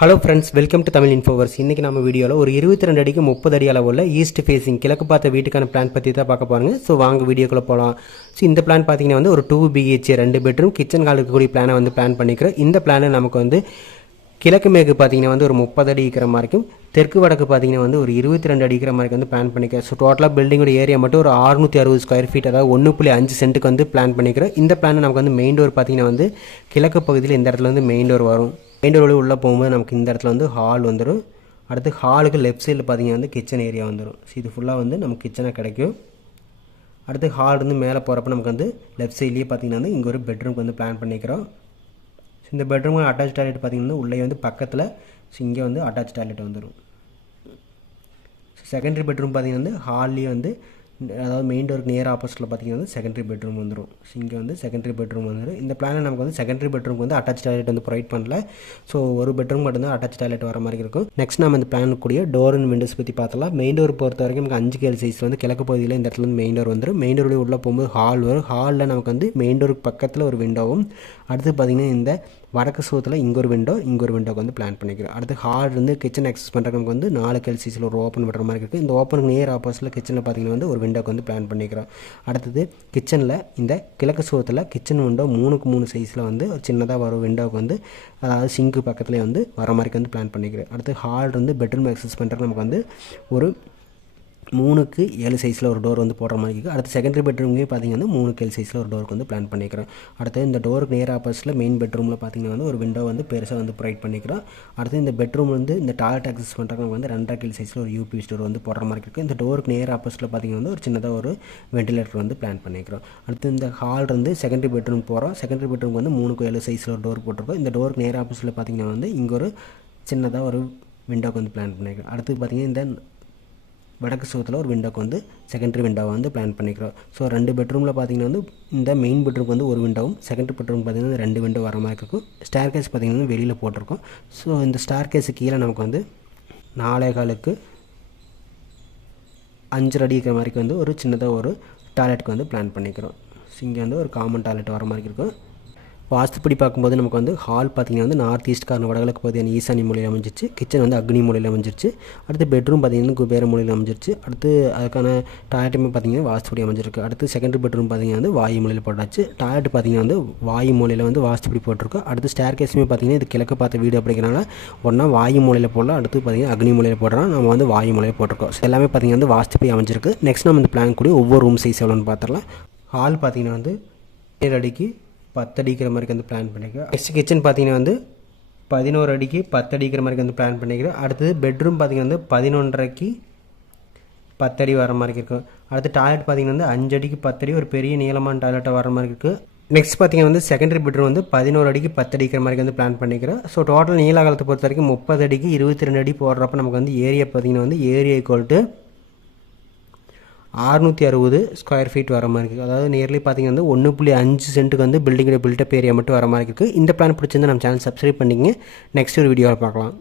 Hello friends, welcome to Tamil இன்ஃபோவர்ஸ். இன்றைக்கி நம்ம வீடியோவில் ஒரு 22 அடிக்கு 30 அடி அளவுள்ள ஈஸ்ட் ஃபேஸிங் கிழக்கு பார்த்த வீட்டுக்கான பிளான் பற்றி தான் பார்க்க போகிறாங்க. ஸோ வாங்க வீடியோக்குள்ளே போகலாம். ஸோ இந்த பிளான் பார்த்தீங்கன்னா வந்து ஒரு 2 BHK 2 பெட்ரூம் கிச்சன் ஹால் இருக்கக்கூடிய பிளானை வந்து பிளான் பண்ணிக்கிறோம். இந்த பிளானை நமக்கு வந்து கிழக்கு மேற்கு பார்த்தீங்கன்னா வந்து ஒரு 30 அடி இருக்கிற மாதிரிக்கும், தெற்கு வடக்கு பார்த்தீங்கன்னா வந்து ஒரு 22 அடி இருக்கிற மாதிரி வந்து பிளான் பண்ணிக்கிறேன். ஸோ டோட்டலாக பில்டிங்கோட ஏரியா மட்டும் ஒரு 660 ஸ்கொயர் ஃபீட், அதாவது 1.5 சென்ட்டுக்கு வந்து பிளான் பண்ணிக்கிறோம். இந்த பிளான் நமக்கு வந்து மெயின் டோர் பார்த்தீங்கன்னா வந்து கிழக்கு பகுதியில் இந்த இடத்துல வந்து மெயின் டோர் வரும். மெயின் டோர் உள்ளே போகும்போது நமக்கு இந்த இடத்துல வந்து ஹால் வந்துடும். அடுத்து ஹாலுக்கு லெஃப்ட் சைடில் பார்த்தீங்கன்னா வந்து கிச்சன் ஏரியா வந்துடும். ஸோ இது ஃபுல்லாக வந்து நமக்கு கிச்சனாக கிடைக்கும். அடுத்து ஹால் வந்து மேலே போகிறப்ப நமக்கு வந்து லெஃப்ட் சைட்லேயே பார்த்தீங்கன்னா வந்து இங்கே ஒரு பெட்ரூம்க்கு வந்து பிளான் பண்ணிக்கிறோம். ஸோ இந்த பெட்ரூம் அட்டாச் டாய்லெட் பார்த்தீங்கன்னா உள்ளே வந்து பக்கத்தில், ஸோ இங்கே வந்து அட்டாச் டாய்லெட் வந்துடும். ஸோ செகண்டரி பெட்ரூம் பார்த்தீங்கன்னா வந்து ஹால்லேயே வந்து, அதாவது மெயின் டோருக்கு நியர் ஆப்போசிட்டில் பார்த்தீங்கன்னா வந்து செகண்டரி பெட்ரூம் வந்துடும். ஸோ இங்கே வந்து செகண்டரி பெட்ரூம் வந்துடும். இந்த பிளானில் நமக்கு வந்து செகண்டரி பெட்ரூம்க்கு வந்து அட்டாச் டாய்லெட் வந்து ப்ரொவைட் பண்ணல. ஸோ ஒரு பெட்ரூம் மட்டும்தான் அட்டாச் டாய்லெட் வர மாதிரி இருக்கும். நெக்ஸ்ட் நம்ம இந்த பிளானுக்கு கூடிய டோர் அண்ட் விண்டோஸ் பற்றி பார்த்தலாம். மெயின் டோர் பொறுத்த வரைக்கும் நமக்கு 5 கேல் சைஸ் வந்து கிழக்கு பகுதியில் இந்த இடத்துல வந்து மெயின் டோர் வந்துடும். மெயின் டோருடைய உள்ளே போகும்போது ஹால் வரும். ஹாலில் நமக்கு வந்து மெயின் டோருக்கு பக்கத்தில் ஒரு விண்டோவும், அடுத்து பார்த்திங்கன்னா இந்த வடக்கு சூத்தில் இங்கே ஒரு விண்டோக்கு வந்து பிளான் பண்ணிக்கிறோம். அடுத்து ஹால் வந்து கிச்சன் ஆக்சஸ் பண்ணுறதுக்கு நமக்கு வந்து 4 கேல் சைஸில் ஒரு ஓப்பன் விடுற மாதிரி இருக்குது. இந்த ஓப்பனுக்கு நியர் ஆப்போசிட்டில் கிச்சனில் பார்த்திங்கன்னா வந்து ஒரு விண்டோக்கு வந்து பிளான் பண்ணிக்கிறோம். அடுத்தது கிச்சனில் இந்த கிழக்கு சூத்தில் கிச்சன் விண்டோ 3க்கு 3 சைஸில் வந்து ஒரு சின்னதாக வரும் விண்டோவுக்கு வந்து, அதாவது சிங்க்கு பக்கத்துலேயே வந்து வர மாதிரி வந்து பிளான் பண்ணிக்கிறேன். அடுத்து ஹால் வந்து பெட்ரூம் ஆக்சஸ் பண்ணுறதுக்கு நமக்கு வந்து ஒரு 3க்கு 7 சைஸில் ஒரு டோர் வந்து போடுற மாதிரி இருக்குது. அடுத்து செகண்டரி பெட்ரூம்லேயே பார்த்திங்கன்னா 3க்கு 7 சைஸில் ஒரு டோருக்கு வந்து பிளான் பண்ணிக்கிறோம். அடுத்து இந்த டோருக்கு நேர் ஆப்போசிட்டில் மெயின் பெட்ரூமில் பார்த்திங்கன்னா வந்து ஒரு விண்டோ வந்து பெருசாக வந்து ப்ரொவைட் பண்ணிக்கிறோம். அடுத்து இந்த பெட்ரூம் வந்து இந்த டாய்லெட் ஆக்சஸ் பண்ணுறவங்க வந்து 2.5 சைஸில் ஒரு UPVC டோர் வந்து போடுற மாதிரி இருக்குது. இந்த டோருக்கு நேர் ஆப்போசிட்டில் பார்த்திங்கன்னா வந்து ஒரு சின்னதாக ஒரு வெண்டிலேட்டர் வந்து பிளான் பண்ணிக்கிறோம். அடுத்து இந்த ஹால் வந்து செகண்டரி பெட்ரூம் போகிறோம். செகண்டரி பெட்ரூம் வந்து 3க்கு 7 சைஸில் ஒரு டோர் போட்டிருக்கோம். இந்த டோருக்கு நேர் ஆப்போசிட்டில் பார்த்திங்கன்னா வந்து இங்கே ஒரு சின்னதாக ஒரு விண்டோக்கு வந்து பிளான் பண்ணிக்கிறோம். அடுத்து பார்த்திங்கன்னா இந்த வடக்கு சூத்தில் ஒரு விண்டோக்கு வந்து செகண்டரி விண்டோவை வந்து பிளான் பண்ணிக்கிறோம். ஸோ 2 பெட்ரூமில் பார்த்திங்கன்னா வந்து இந்த மெயின் பெட்ரூம்க்கு வந்து ஒரு விண்டோவும், செகண்டரி பெட்ரூம் பார்த்திங்கன்னா 2 விண்டோ வர மாதிரி இருக்கும். ஸ்டேர் கேஸ் பார்த்திங்கன்னா வெளியில் போட்டிருக்கோம். ஸோ இந்த ஸ்டேர் கேஸு கீழே நமக்கு வந்து 4.25க்கு 5 அடி இருக்கிற மாதிரி வந்து ஒரு சின்னதாக ஒரு டாய்லெட்டுக்கு வந்து பிளான் பண்ணிக்கிறோம். ஸோ இங்கே வந்து ஒரு காமன் டாய்லெட் வர மாதிரி இருக்கும். வாஸ்துப்படி பார்க்கும்போது நமக்கு வந்து ஹால் பார்த்திங்கன்னா வந்து நார்த் ஈஸ்ட் கார்னர் வடகிழக்கு பகுதியான ஈசானி மூலையில் அமைஞ்சிருச்சு. கிச்சன் வந்து அக்னி மூலையில் அமைஞ்சிருச்சு. அடுத்து பெட்ரூம் பார்த்திங்கன்னா குபேர மூலையில் அமைஞ்சிருச்சு. அடுத்து அதுக்கான டாய்லெட்டுமே பார்த்திங்கன்னா வாஸ்துப்படி அமைஞ்சிருக்கு. அடுத்து செகண்டரி பெட்ரூம் பார்த்திங்கன்னா வந்து வாயு மூலையில் போட்டாச்சு. டாய்லெட் பார்த்திங்கன்னா வந்து வாயு மூலையில் வந்து வாஸ்துப்படி போட்டிருக்கோம். அடுத்து ஸ்டேர் கேஸுமே பார்த்திங்கன்னா இது கிழக்கு பார்த்த வீடு அப்படிங்கிறனால ஒன்றா வாயு மூலையில் போடலாம். அடுத்து பார்த்திங்கன்னா அக்னி மூலையில் போடுறோம். நம்ம வந்து வாயு மூலையில் போட்டிருக்கோம். ஸோ எல்லாமே பார்த்திங்கன்னா வந்து வாஸ்துப்படி அமைஞ்சிருக்கு. நெக்ஸ்ட் நம்ம இந்த பிளான் கூட ஒவ்வொரு ரூம் சைஸ் எவ்வளோன்னு பார்த்துடலாம். ஹால் பார்த்திங்கன்னா வந்து 7 அடிக்கு 10 அடிக்கிற மாதிரி வந்து பிளான் பண்ணிக்கிறோம். நெக்ஸ்ட் கிச்சன் பார்த்திங்கன்னா வந்து 11 அடிக்கு 10 அடிக்கிற மாதிரி வந்து பிளான் பண்ணிக்கிறோம். அடுத்தது பெட்ரூம் பார்த்திங்கன்னா வந்து 11.5க்கு 10 அடி வர மாதிரி இருக்கும். அடுத்து டாய்லெட் பார்த்திங்கன்னா வந்து 5 அடிக்கு 10 அடி ஒரு பெரிய நீளமான டாய்லெட்டாக வர மாதிரி இருக்குது. நெக்ஸ்ட் பார்த்திங்கன்னா வந்து செகண்டரி பெட்ரூம் வந்து 11 அடிக்கு 10 அடிக்கிற மாதிரி வந்து பிளான் பண்ணிக்கிறோம். ஸோ டோட்டல் நீள காலத்தை பொறுத்த வரைக்கும் 30 அடிக்கு 22 அடி போடுறப்ப நமக்கு வந்து ஏரியா பார்த்திங்கன்னா வந்து ஏரியா ஈக்குவல் 660 ஸ்கொயர் ஃபீட் வர மாதிரி இருக்குது. அதாவது நியர்லி பார்த்திங்கன்னா வந்து 1.5 சென்ட்டுக்கு வந்து பில்டிங்கோட பில்டப் ஏரியா மட்டும் வர மாதிரி இருக்குது. இந்த பிளான் பிடிச்சிருந்தா நம்ம சேனல் சப்ஸ்கிரைப் பண்ணிங்க. நெக்ஸ்ட் ஒரு வீடியோவில் பார்க்கலாம்.